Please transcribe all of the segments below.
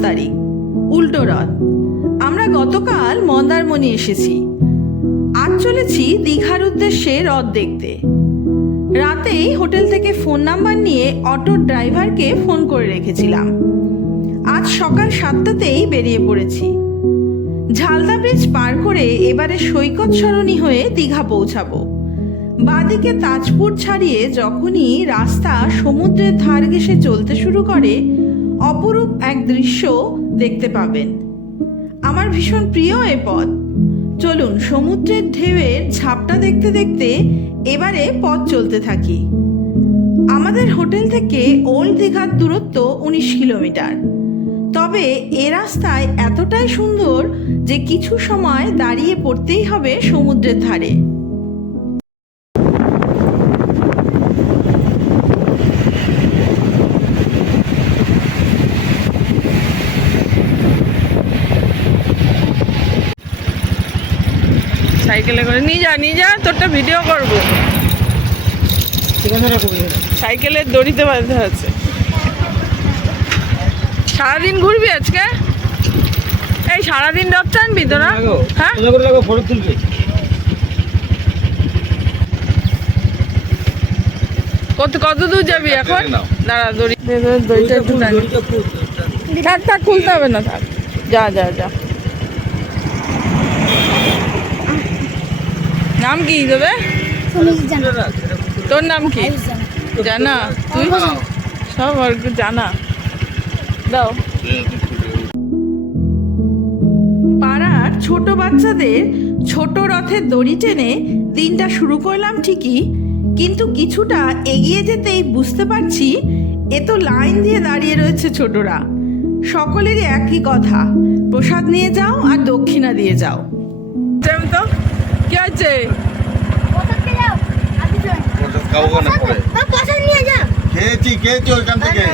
তারিখ উল্টো রথ। আমরা গতকাল মন্দারমণি এসেছি। আজ চলেছি দীঘার উদ্দেশ্যে রথ দেখতে। রাতেই হোটেল থেকে ফোন নাম্বার নিয়ে অটোর ড্রাইভারকে ফোন করে রেখেছিলাম। আজ সকাল সাতটাতেই বেরিয়ে পড়েছি। ঝালদা ব্রিজ পার করে এবারে সৈকত সরণি হয়ে দীঘা পৌঁছাবো। বাদিকে তাজপুর ছাড়িয়ে যখনই রাস্তা সমুদ্রের ধার ঘেসে চলতে শুরু করে অপরূপ এক দৃশ্য দেখতে পাবেন। আমার ভীষণ প্রিয় এ পথ। চলুন, সমুদ্রের ঢেউয়ের ছাপটা দেখতে দেখতে এবারে পথ চলতে থাকি। আমাদের হোটেল থেকে ওল্ড দীঘার দূরত্ব উনিশ কিলোমিটার। তবে এ রাস্তায় এতটাই সুন্দর যে কিছু সময় দাঁড়িয়ে পড়তেই হবে সমুদ্রের ধারে। সাইকেলে করে। নিয়ে যা নিয়ে যা তোরটা ভিডিও করব। সাইকেলের দড়িতে বাঁধতে আছে। সারাদিন ঘুরবি আজকে? এই সারাদিন রথ টানবি তোরা? হ্যাঁ? কত কত দূর যাবি এখন? দাঁড়া দড়ি দড়িটা একটু থাক থাক খুলতে হবে না থাক। যা যা যা। নাম কি দেবে তোর নাম কি? জানা। তুই? সব আর জানা। দাও। পাড়ার ছোট বাচ্চাদের ছোট রথের দড়ি টেনে দিনটা শুরু করলাম ঠিকই কিন্তু কিছুটা এগিয়ে যেতেই বুঝতে পারছি এ তো লাইন দিয়ে দাঁড়িয়ে রয়েছে ছোটরা। সকলেরই একই কথা প্রসাদ নিয়ে যাও আর দক্ষিণা দিয়ে যাও। কি খেয়েছি খেয়েছি ওইখান থেকে।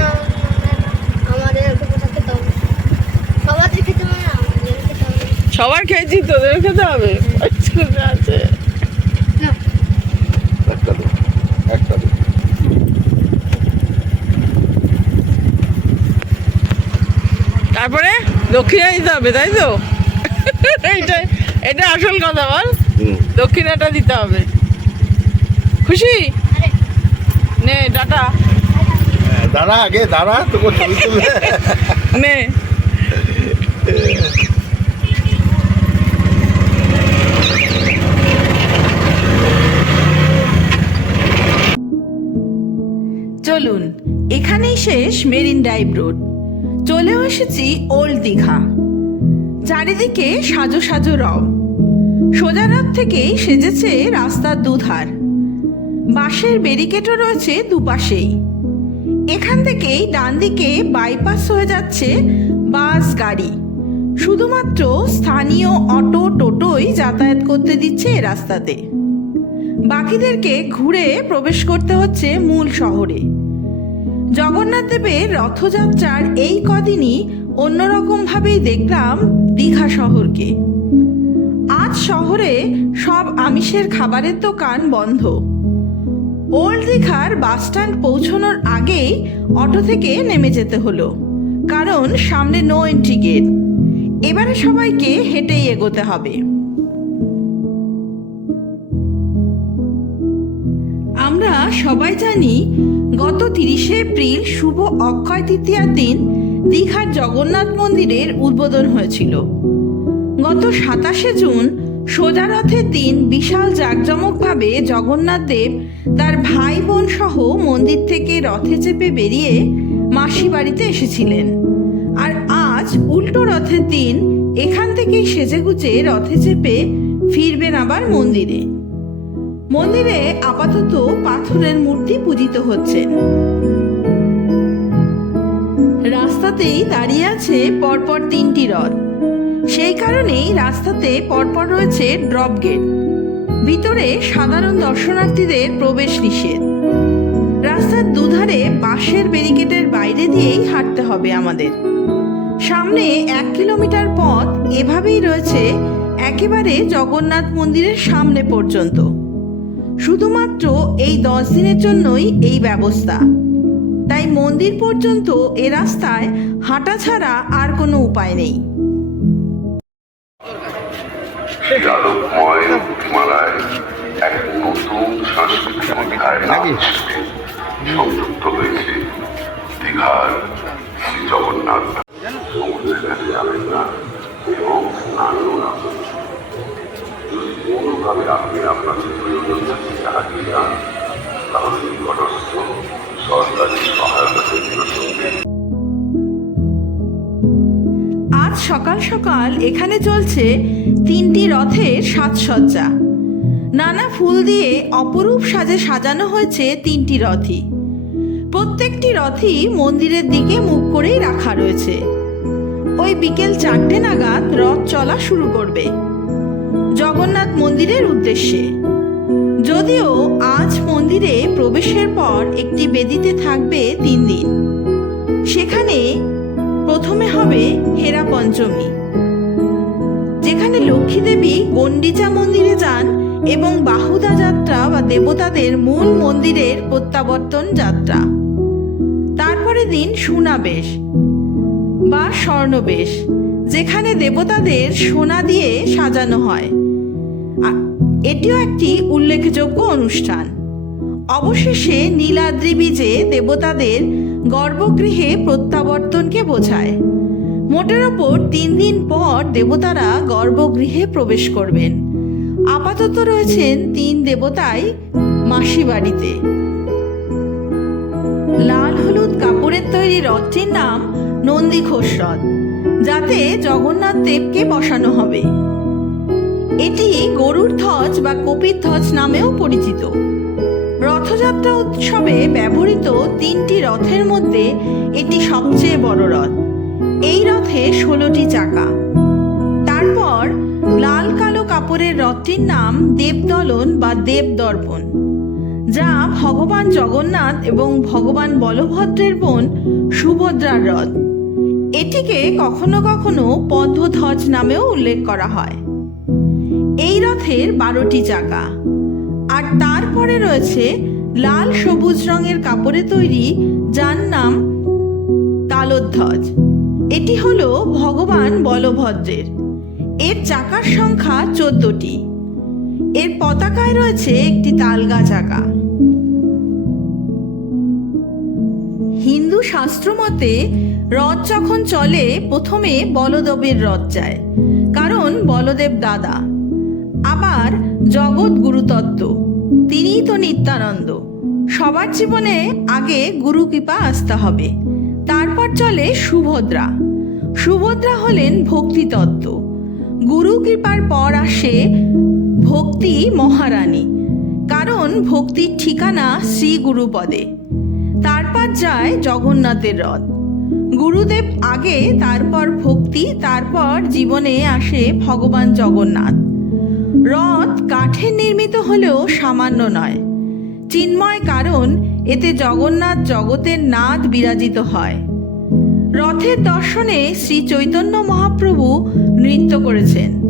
সবার খেয়েছি তোদের খেতে হবে। আছে একটা একটা তারপরে দক্ষিণা দিতে হবে তাই তো? এইটা এটা আসল কথা বল। দক্ষিণাটা দিতে হবে। খুশি? নে টাটা। দাঁড়া আগে দাঁড়া তোকে ছবি তুলে। নে। চলুন এখানেই শেষ মেরিন ড্রাইভ রোড। চলেও এসেছি ওল্ড দীঘা। চারিদিকে সাজো সাজো রব। সোজারাত থেকেই সেজেছে রাস্তার দুধার। বাঁশের ব্যারিকেডও রয়েছে দুপাশেই। এখান থেকেই ডান দিকে বাইপাস হয়ে যাচ্ছে বাস গাড়ি। শুধুমাত্র স্থানীয় অটো টোটোই যাতায়াত করতে দিচ্ছে এ রাস্তাতে। বাকিদেরকে ঘুরে প্রবেশ করতে হচ্ছে মূল শহরে। জগন্নাথ দেবের রথযাত্রার এই কদিনই অন্যরকমভাবেই দেখলাম দীঘা শহরকে। আজ শহরে সব আমিষের খাবারের দোকান বন্ধ। ওল্ড দীঘার বাসস্ট্যান্ড পৌঁছানোর আগেই অটো থেকে নেমে যেতে হলো, কারণ সামনে নো এন্ট্রি গেট এবারে সবাইকে হেঁটেই এগোতে হবে। আমরা সবাই জানি, গত তিরিশে এপ্রিল শুভ অক্ষয় তৃতীয়ার দিন দীঘার জগন্নাথ মন্দিরের উদ্বোধন হয়েছিল। গত সাতাশে জুন সোজা রথের দিন বিশাল জাঁকজমকভাবে জগন্নাথ দেব তার ভাই বোন সহ মন্দির থেকে রথে চেপে বেরিয়ে মাসি বাড়িতে এসেছিলেন। আর আজ উল্টো রথের দিন এখান থেকেই সেজেগুজে রথে চেপে ফিরবেন আবার মন্দিরে। মন্দিরে আপাতত পাথরের মূর্তি পূজিত হচ্ছে। রাস্তাতেই দাঁড়িয়ে আছে পরপর তিনটি রথ। সেই কারণেই রাস্তাতে পরপর রয়েছে ড্রপ গেট ভিতরে সাধারণ দর্শনার্থীদের প্রবেশ নিষেধ। রাস্তার দুধারে বাঁশের ব্যারিকেডের বাইরে দিয়েই হাঁটতে হবে আমাদের। সামনে এক কিলোমিটার পথ এভাবেই রয়েছে একেবারে জগন্নাথ মন্দিরের সামনে পর্যন্ত। শুধুমাত্র এই দশ দিনের জন্যই এই ব্যবস্থা। তাই মন্দির পর্যন্ত এ রাস্তায় হাঁটা ছাড়া আর কোনো উপায় নেই। মালায় এক নতুন সাংস্কৃতিক? সংযুক্ত হয়েছে দীঘার জগন্নাথ সমুদ্রের কাছে যাবেন না এবং কোনোভাবে আপনি আপনাদের প্রয়োজন তাহলে নিকটস্থ সরকারি সহায়তা সকাল সকাল এখানে চলছে তিনটি রথের সাজসজ্জা। নানা ফুল দিয়ে অপরূপ সাজে সাজানো হয়েছে তিনটি রথই। প্রত্যেকটি রথই মন্দিরের দিকে মুখ করেই রাখা রয়েছে। ওই বিকেল চারটে নাগাদ রথ চলা শুরু করবে। জগন্নাথ মন্দিরের উদ্দেশ্যে। যদিও আজ মন্দিরে প্রবেশের পর একটি বেদিতে থাকবে তিন দিন। সেখানে প্রথমে হবে হেরা পঞ্চমী, যেখানে লক্ষ্মী দেবী গন্ডিচা মন্দিরে যান এবং বাহুদা যাত্রা বা দেবতাদের মূল মন্দিরের প্রত্যাবর্তন যাত্রা। তারপরে দিন সুনাবেশ বা স্বর্ণবেশ, যেখানে দেবতাদের সোনা দিয়ে সাজানো হয়। এটিও একটি উল্লেখযোগ্য অনুষ্ঠান। অবশেষে নীলাদ্রি বীজে দেবতাদের গর্ভগৃহে প্রত্যাবর্তনকে বোঝায়। মোটের ওপর তিন দিন পর দেবতারা গর্ভগৃহে প্রবেশ করবেন। আপাতত রয়েছেন তিন দেবতাই মাসি বাড়িতে লাল হলুদ কাপড়ের তৈরি রথটির নাম নন্দী ঘোষ রথ, যাতে জগন্নাথ দেবকে বসানো হবে। এটি গরুর ধ্বজ বা কপির ধ্বজ নামেও পরিচিত। রথযাত্রা উৎসবে ব্যবহৃত তিনটি রথের মধ্যে এটি সবচেয়ে বড় রথ। এই রথে ষোলোটি চাকা। তারপর লাল কালো কাপড়ের রথটির নাম দেবদলন বা দেবদর্পণ, যা ভগবান জগন্নাথ এবং ভগবান বলভদ্রের বোন সুভদ্রার রথ। এটিকে কখনো কখনো পদ্মধ্বজ নামেও উল্লেখ করা হয়। এই রথের বারোটি চাকা। তারপরে রয়েছে লাল সবুজ রঙের কাপড়ে তৈরি, যার নাম তালোধ্বজ। এটি হলো ভগবান বলভদ্রের। এর চাকার সংখ্যা চোদ্দটি। এর পতাকায় রয়েছে একটি তালগা চাকা। হিন্দু শাস্ত্র মতে রথ যখন চলে, প্রথমে বলদেবের রথ যায়, কারণ বলদেব দাদা। আবার জগৎ গুরুতত্ত্ব। তিনিই তো নিত্যানন্দ। সবার জীবনে আগে গুরু কৃপা আসতে হবে, তারপর চলে সুভদ্রা। সুভদ্রা হলেন ভক্তিতত্ত্ব। গুরু কৃপার পর আসে ভক্তি মহারানী, কারণ ভক্তির ঠিকানা শ্রী গুরুপদে। তারপর যায় জগন্নাথের রথ। গুরুদেব আগে, তারপর ভক্তি, তারপর জীবনে আসে ভগবান জগন্নাথ। রথ কাঠের নির্মিত হলেও সামান্য নয়। চিন্ময় কারণ, এতে জগন্নাথ জগতের নাদ বিরাজিত হয়। রথের দর্শনে শ্রী চৈতন্য মহাপ্রভু নৃত্য করেছেন।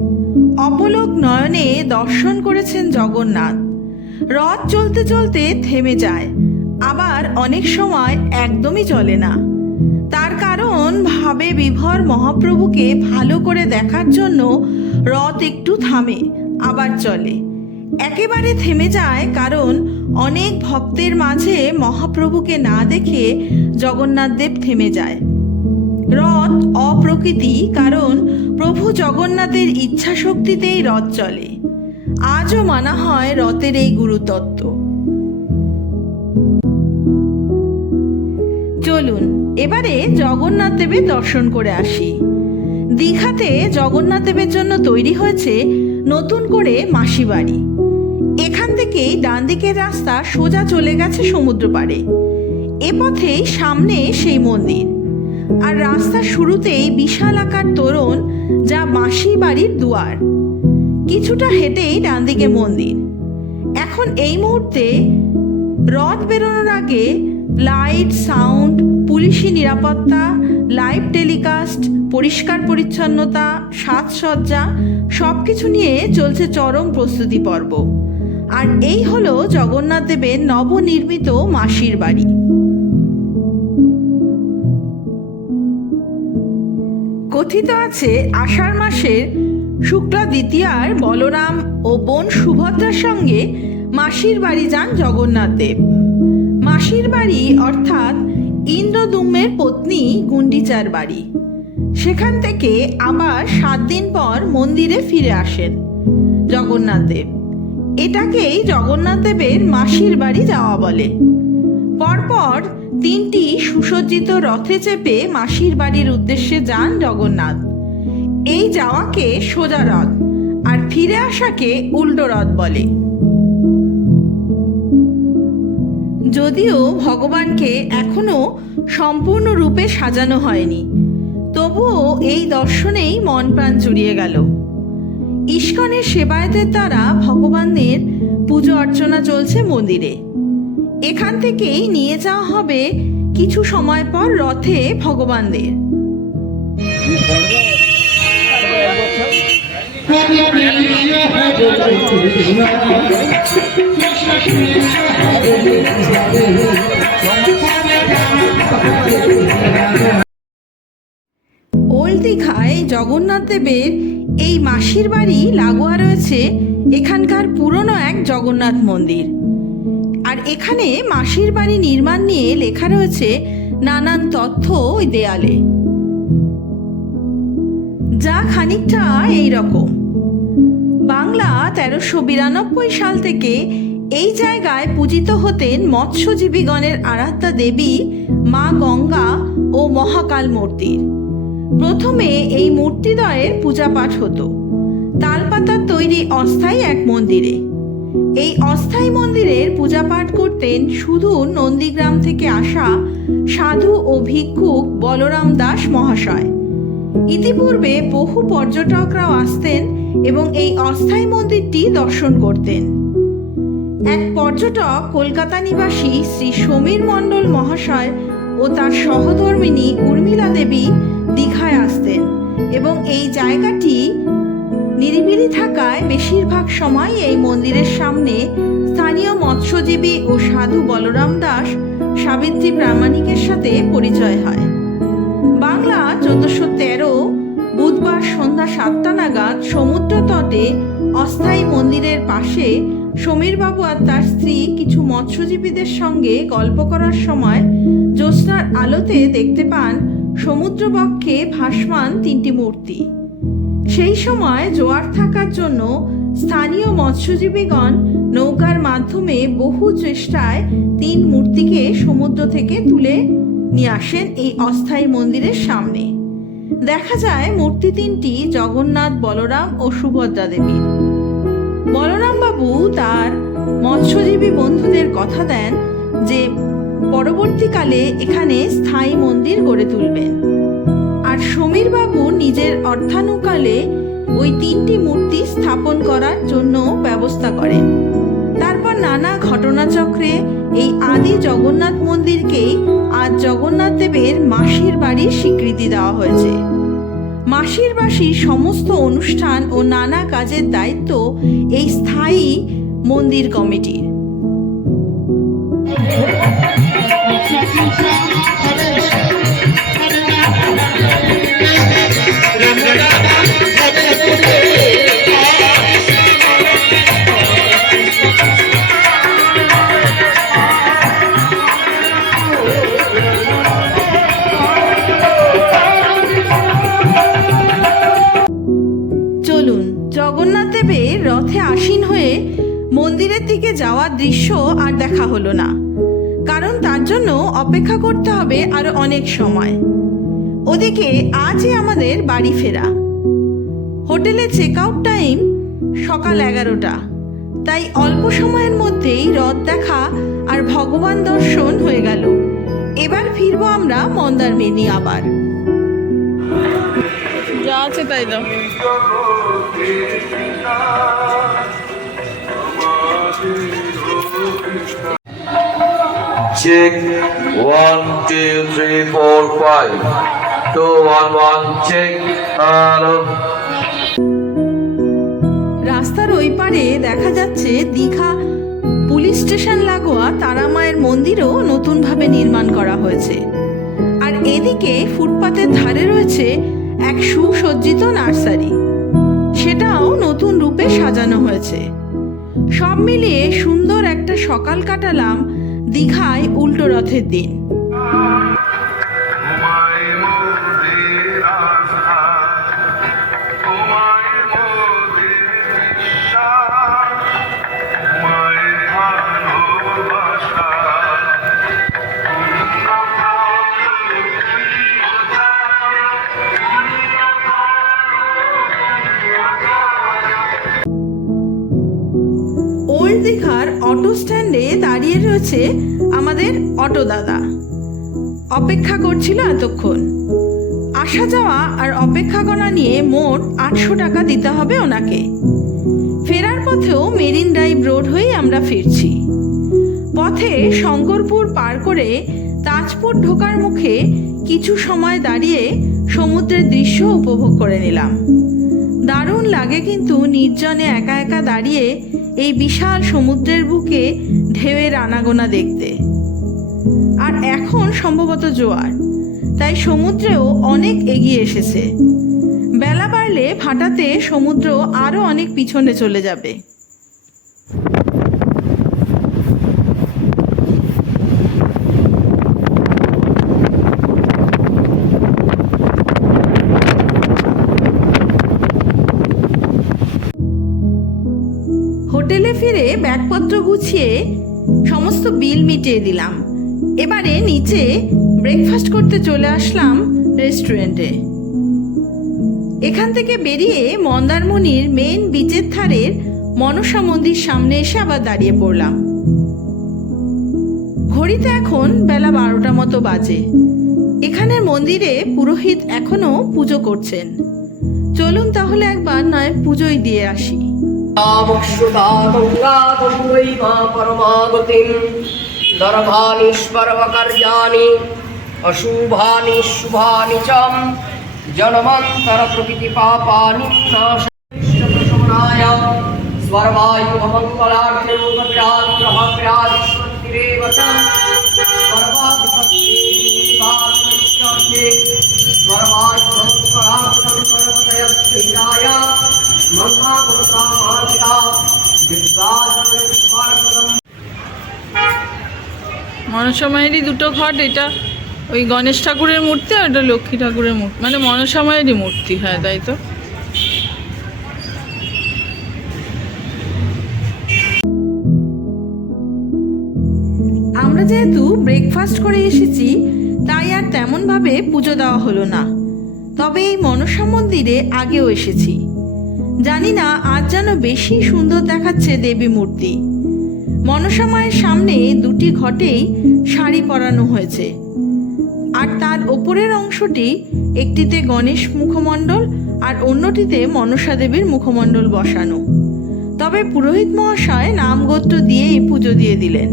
অপলোক নয়নে দর্শন করেছেন জগন্নাথ। রথ চলতে চলতে থেমে যায়, আবার অনেক সময় একদমই চলে না। তার কারণ, ভাবে বিভর মহাপ্রভুকে ভালো করে দেখার জন্য রথ একটু থামে আবার চলে। একেবারে থেমে যায় কারণ অনেক ভক্তের মাঝে মহাপ্রভুকে না দেখে জগন্নাথদেব থেমে যায়। রথ অপ্রকৃতি কারণ প্রভু জগন্নাথের ইচ্ছা শক্তিতেই রথ চলে। আজও মানা হয় রথের এই গুরুতত্ত্ব। চলুন, এবারে জগন্নাথ দেবের দর্শন করে আসি। দীঘাতে জগন্নাথ দেবের জন্য তৈরি হয়েছে নতুন করে মাসি বাড়ি এখান থেকেই ডান দিকের রাস্তা সোজা চলে গেছে সমুদ্র পাড়ে এ পথেই সামনে সেই মন্দির। আর রাস্তার শুরুতেই বিশাল আকার তোরণ যা মাসি বাড়ির দুয়ার। কিছুটা হেঁটেই ডান দিকে মন্দির। এখন এই মুহূর্তে রথ বেরোনোর আগে লাইট, সাউন্ড, পুলিশি নিরাপত্তা, লাইভ টেলিকাস্ট, পরিষ্কার পরিচ্ছন্নতা, সাজসজ্জা সব কিছু নিয়ে চলছে চরম প্রস্তুতি পর্ব। আর এই হলো জগন্নাথ দেবের নবনির্মিত মাসির বাড়ি। কথিত আছে, আষাঢ় মাসের শুক্লা দ্বিতীয়ার বলরাম ও বোন সুভদ্রার সঙ্গে মাসির বাড়ি যান জগন্নাথ দেব। মাসির বাড়ি অর্থাৎ ইন্দ্রদুম্মের পত্নী গুন্ডিচার বাড়ি। সেখান থেকে আবার সাত দিন পর মন্দিরে ফিরে আসেন জগন্নাথ দেব। এটাকেই জগন্নাথ দেবের মাসির বাড়ি যাওয়া বলে। পরপর তিনটি সুসজ্জিত রথে চেপে মাসির বাড়ির উদ্দেশ্যে যান জগন্নাথ। এই যাওয়াকে সোজা রথ আর ফিরে আসাকে উল্টো রথ বলে। যদিও ভগবানকে এখনও সম্পূর্ণরূপে সাজানো হয়নি তবুও এই দর্শনেই মন প্রাণ জুড়িয়ে গেল। ইস্কনের সেবায়তের দ্বারা ভগবানের পুজো অর্চনা চলছে মন্দিরে। এখান থেকেই নিয়ে যাওয়া হবে কিছু সময় পর রথে ভগবানদের। ওল্ড দীঘায় জগন্নাথ দেবের এই মাসির বাড়ি লাগোয়া রয়েছে এখানকার পুরনো এক জগন্নাথ মন্দির। আর এখানে মাসির বাড়ি নির্মাণ নিয়ে লেখা রয়েছে নানান তথ্য ওই দেয়ালে। যা খানিকটা এই রকম বাংলা তেরোশো বিরানব্বই সাল থেকে এই জায়গায় পূজিত হতেন মৎস্যজীবীগণের আরাধ্যা দেবী মা গঙ্গা ও মহাকাল মূর্তির প্রথমে এই মূর্তিদ্বয়ের পূজা পাঠ হতো। তালপাতার তৈরি অস্থায়ী এক মন্দিরে। এই অস্থায়ী মন্দিরের পূজা পাঠ করতেন শুধু নন্দীগ্রাম থেকে আসা সাধু ও ভিক্ষুক বলরাম দাস মহাশয়। ইতিপূর্বে বহু পর্যটকরাও আসতেন এবং এই অস্থায়ী মন্দিরটি দর্শন করতেন। এক পর্যটক কলকাতা নিবাসী শ্রী সমীর মণ্ডল মহাশয় ও তার সহধর্মিনী উর্মিলা দেবী দীঘায় আসতেন এবং এই জায়গাটি নিরিবিলি থাকায় বেশিরভাগ সময় এই মন্দিরের সামনে স্থানীয় মৎস্যজীবী ও সাধু বলরাম দাস, সাবিত্রী প্রামাণিকের সাথে পরিচয় হয়। বাংলা চোদ্দশো তেরো বুধবার সন্ধ্যা সাতটা নাগাদ সমুদ্র তটে অস্থায়ী মন্দিরের পাশে সমীরবাবু আর তার স্ত্রী কিছু মৎস্যজীবীদের সঙ্গে গল্প করার সময় জ্যোৎস্নার আলোতে দেখতে পান সমুদ্রবক্ষে ভাসমান তিনটি মূর্তি। সেই সময় জোয়ার থাকার জন্য স্থানীয় মৎস্যজীবীগণ নৌকার মাধ্যমে বহু চেষ্টায় তিন মূর্তিকে সমুদ্র থেকে তুলে নিয়ে আসেন এই অস্থায়ী মন্দিরের সামনে। দেখা যায় মূর্তি তিনটি জগন্নাথ, বলরাম ও সুভদ্রা দেবীর। বলরাম বাবু তার মৎস্যজীবী বন্ধুদের কথা দেন যে পরবর্তীকালে এখানে স্থায়ী মন্দির গড়ে তুলবেন। আর সমীর বাবু নিজের অর্থানুকালে ওই তিনটি মূর্তি স্থাপন করার জন্য ব্যবস্থা করেন। তারপর নানা ঘটনাচক্রে এই আদি জগন্নাথ মন্দিরকেই আজ জগন্নাথ দেবের মাসির বাড়ির স্বীকৃতি দেওয়া হয়েছে। মাসির বাসির সমস্ত অনুষ্ঠান ও নানা কাজের দায়িত্ব এই স্থায়ী মন্দির কমিটির। জগন্নাথ দেবের রথে আসীন হয়ে মন্দিরের দিকে যাওয়ার দৃশ্য আর দেখা হলো না। জন্য অপেক্ষা করতে হবে আরও অনেক সময়। ওদিকে আজই আমাদের বাড়ি ফেরা। হোটেলে চেক আউট টাইম সকাল এগারোটা। তাই অল্প সময়ের মধ্যেই রথ দেখা আর ভগবান দর্শন হয়ে গেল। এবার ফিরবো আমরা মন্দারমেনি আবার। যা আছে তাই দাও। Check one, two, three, four, five. Two, one, one, check. Hello. রাস্তার ওই পারে দেখা যাচ্ছে দীঘা পুলিশ স্টেশন লাগোয়া তারামায়ের মন্দিরও নতুনভাবে নির্মাণ করা হয়েছে আর এদিকে ফুটপাতের ধারে রয়েছে এক সুসজ্জিত নার্সারি সেটাও নতুন রূপে সাজানো হয়েছে সব মিলিয়ে সুন্দর একটা সকাল কাটালাম দীঘায় উল্টো রথের দিন। দাঁড়িয়ে আমাদের অটো দাদা। অপেক্ষা করছিল এতক্ষণ। আসা যাওয়া আর অপেক্ষা করা নিয়ে মোট আটশো টাকা দিতে হবে ওনাকে। ফেরার পথেও মেরিন ড্রাইভ রোড হয়েই আমরা ফিরছি। পথে শঙ্করপুর পার করে তাজপুর ঢোকার মুখে কিছু সময় দাঁড়িয়ে সমুদ্রের দৃশ্য উপভোগ করে নিলাম। দারুণ লাগে কিন্তু নির্জনে একা একা দাঁড়িয়ে এই বিশাল সমুদ্রের বুকে ঢেউয়ের আনাগোনা দেখতে। আর এখন সম্ভবত জোয়ার, তাই সমুদ্রেও অনেক এগিয়ে এসেছে। বেলা বাড়লে ভাটাতে সমুদ্র আরও অনেক পিছনে চলে যাবে। হোটেলে ফিরে ব্যাগপত্র গুছিয়ে সমস্ত বিল মিটিয়ে দিলাম। এবারে নিচে ব্রেকফাস্ট করতে চলে আসলাম রেস্টুরেন্টে এখান থেকে বেরিয়ে মন্দারমণির মেন বিচের ধারের মনসা মন্দির সামনে এসে আবার দাঁড়িয়ে পড়লাম। ঘড়িতে এখন বেলা বারোটা মতো বাজে। এখানের মন্দিরে পুরোহিত এখনও পুজো করছেন। চলুন তাহলে একবার নয় পুজোই দিয়ে আসি। श्रुतागौरागं वै मा परमागतिं दर्भानि स्वर्वकर्याणि अशुभानि शुभानि च जन्मान्तरप्रकृतिपापानि नाशनाय स्वर्वायुमङ्गलाग्रहोगविराग्रहविरादिष्वन्तिरेव च स्वर्वाधिपत्ये स्वर्वायुमङ्गलाग्रहं सर्वतयस्थिताय मङ्गापुरसामाजिता दिग्राजनस्मारकम् মনসা মায়েরই দুটো ঘট এটা ওই গণেশ ঠাকুরের মূর্তি আর ওটা লক্ষ্মী ঠাকুরের মূর্তি মানে মনসা মায়েরই মূর্তি হ্যাঁ তাই তো আমরা যেহেতু ব্রেকফাস্ট করে এসেছি তাই আর তেমনভাবে পুজো দেওয়া হলো না তবে এই মনসা মন্দিরে আগেও এসেছি জানি না আজ যেন বেশি সুন্দর দেখাচ্ছে দেবী মূর্তি। মনসা মায়ের সামনে দুটি ঘটেই শাড়ি পরানো হয়েছে। আর তার ওপরের অংশটি একটিতে গণেশ মুখমণ্ডল আর অন্যটিতে মনসা দেবীর মুখমণ্ডল বসানো। তবে পুরোহিত মহাশয় নামগোত্র দিয়েই পুজো দিয়ে দিলেন।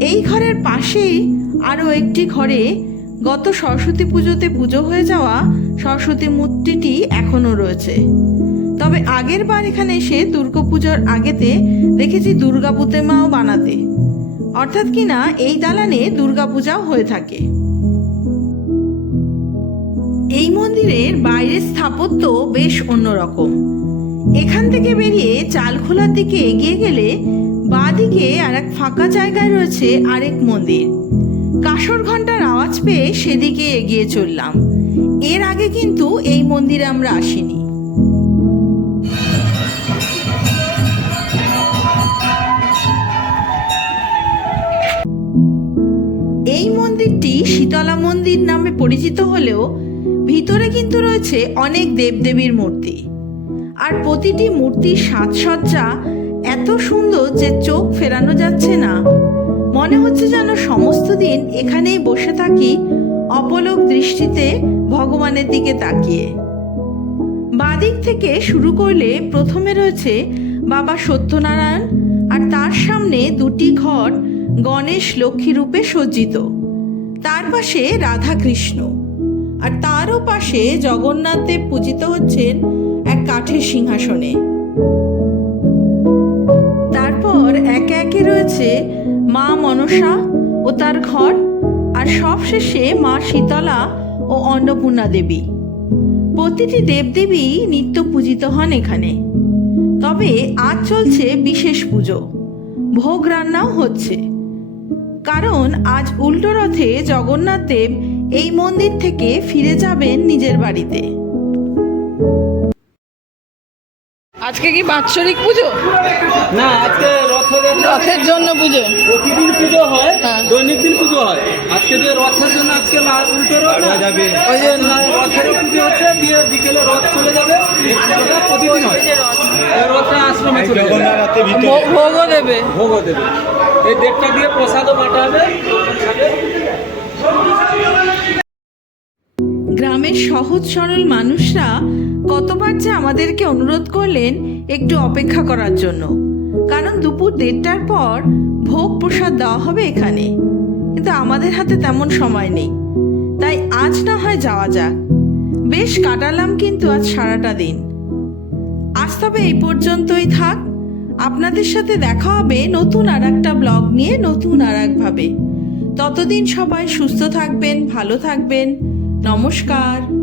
এই ঘরের পাশেই আরও একটি ঘরে গত সরস্বতী পুজোতে পুজো হয়ে যাওয়া সরস্বতী মূর্তিটি এখনও রয়েছে। তবে আগের বার এখানে এসে দুর্গাপুজোর আগেতে দেখেছি দুর্গা প্রতিমাও বানাতে। অর্থাৎ কিনা এই দালানে দুর্গাপূজাও হয়ে থাকে। এই মন্দিরের বাইরের স্থাপত্য বেশ অন্যরকম। এখান থেকে বেরিয়ে চালখোলার দিকে এগিয়ে গেলে বাঁদিকে আর এক ফাঁকা জায়গায় রয়েছে আরেক মন্দির। কাসর ঘণ্টার আওয়াজ পেয়ে সেদিকে এগিয়ে চললাম। এর আগে কিন্তু এই মন্দিরে আমরা আসিনি। মন্দিরটি মন্দির নামে পরিচিত হলেও ভিতরে কিন্তু রয়েছে অনেক দেবদেবীর মূর্তি। আর প্রতিটি মূর্তির সাজসজ্জা এত সুন্দর যে চোখ ফেরানো যাচ্ছে না। মনে হচ্ছে যেন সমস্ত দিন এখানেই বসে থাকি অপলক দৃষ্টিতে ভগবানের দিকে তাকিয়ে। বাদিক থেকে শুরু করলে প্রথমে রয়েছে বাবা সত্যনারায়ণ আর তার সামনে দুটি ঘট গণেশ লক্ষ্মী রূপে সজ্জিত। তার পাশে রাধা কৃষ্ণ আর তারও পাশে জগন্নাথ দেব পূজিত হচ্ছেন এক কাঠের সিংহাসনে। তারপর একে একে রয়েছে মা মনসা ও তার ঘর, আর সবশেষে মা শীতলা ও অন্নপূর্ণা দেবী। প্রতিটি দেবদেবী নিত্য পূজিত হন এখানে। তবে আজ চলছে বিশেষ পুজো। ভোগ রান্নাও হচ্ছে। কারণ আজ উল্টো রথে জগন্নাথ দেব এই মন্দির থেকে ফিরে যাবেন নিজের বাড়িতে। আজকে কি বাৎসরিক পুজো? না আজকে রথের রথের জন্য পুজো। প্রতিদিন পুজো হয় হ্যাঁ। দৈনিক দিন পুজো হয়। আজকে যে রথের জন্য আজকে লাল উল্টো রথ না যাবে। ওই যে রথের পুজো হচ্ছে দিয়ে বিকেলে রথ চলে যাবে প্রতিদিন হয়। রথটা আশ্রমে চলে যাবে। ভোগও দেবে। ভোগও দেবে। এই দেড়টা দিয়ে প্রসাদও বাটা হবে। গ্রামের সহজ সরল মানুষরা কতবার যে আমাদেরকে অনুরোধ করলেন একটু অপেক্ষা করার জন্য। কারণ দুপুর দেড়টার পর ভোগ প্রসাদ দেওয়া হবে এখানে। কিন্তু আমাদের হাতে তেমন সময় নেই। তাই আজ না হয় যাওয়া যাক। বেশ কাটালাম কিন্তু আজ সারাটা দিন। আজ তবে এই পর্যন্তই থাক। আপনাদের সাথে দেখা হবে নতুন আর একটা ব্লগ নিয়ে নতুন আর একভাবে ততদিন সবাই সুস্থ থাকবেন, ভালো থাকবেন। নমস্কার